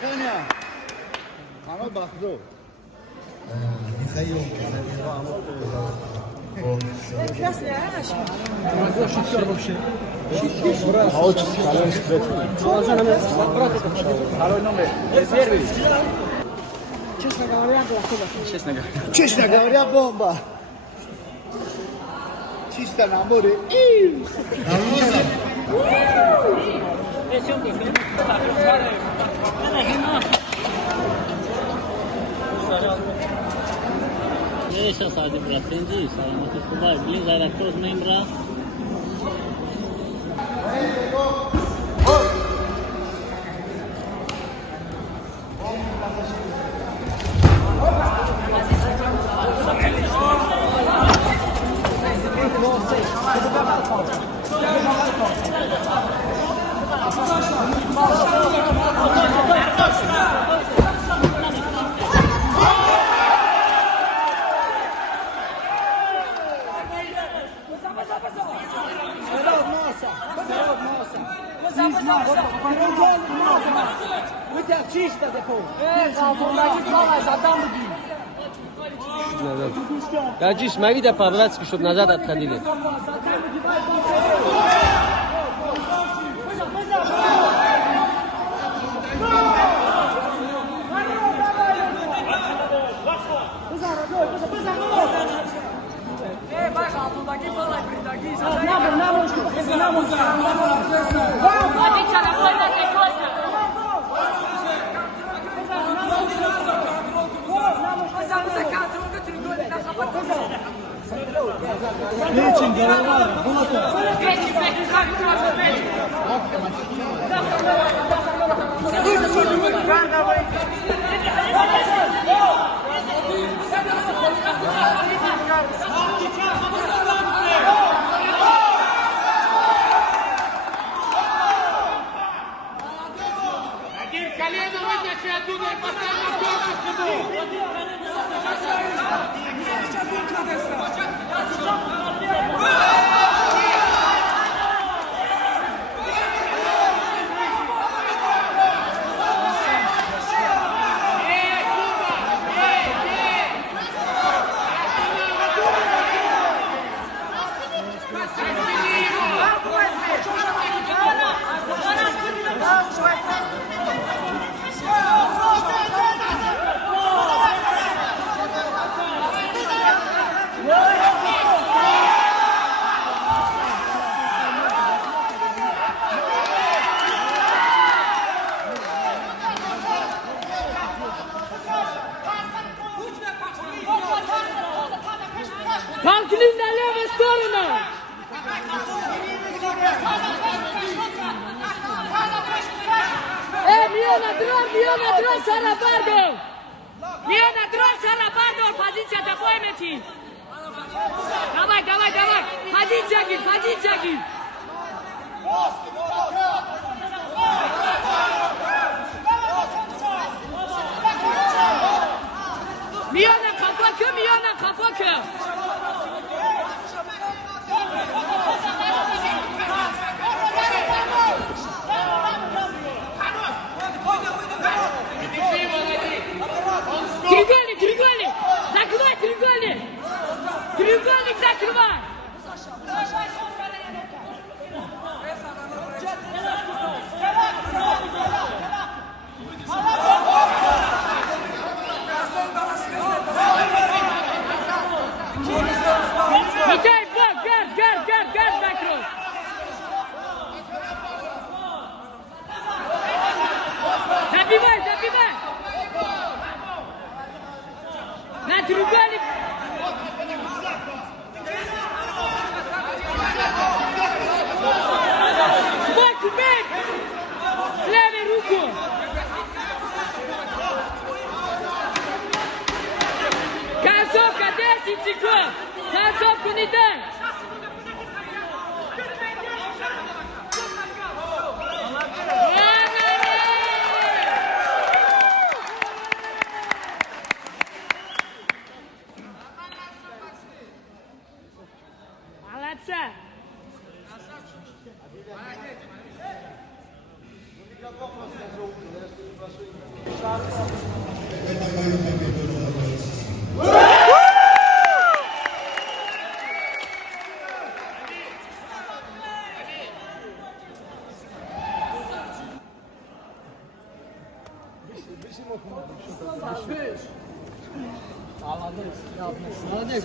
Kania. Ano baxdı. Михаил Красная Аша. шикар вообще. А очень скален стрет. Второй номер. Первый. Честно говоря, плохой. Честно говоря, бомба. Чисто на море. Deixa essa de pra frente, sabe? Não tem que vai vir, vai dar todos membros. Uite, artista depois. Да, джи, смотри, да, по-братски, чтобы назад отходили. Печень, голова, бока. Колено вытащи оттуда и поставь на корпус сюда! Tanklin na lewą stronę! Miona dron, Sarabardo! Miona dron, Sarabardo, pozycja do pojmeci! Dawaj! Pozycja git! Miona kafa kır! Треугольник! Закрывай треугольник! Треугольник закрывай! Окей, гар, закрой! Забивай! На треугольник! Сбоку, бей! С левой руку! Концовка 10 секунд! Концовку не дай! Молодца! Никакого не Hadi,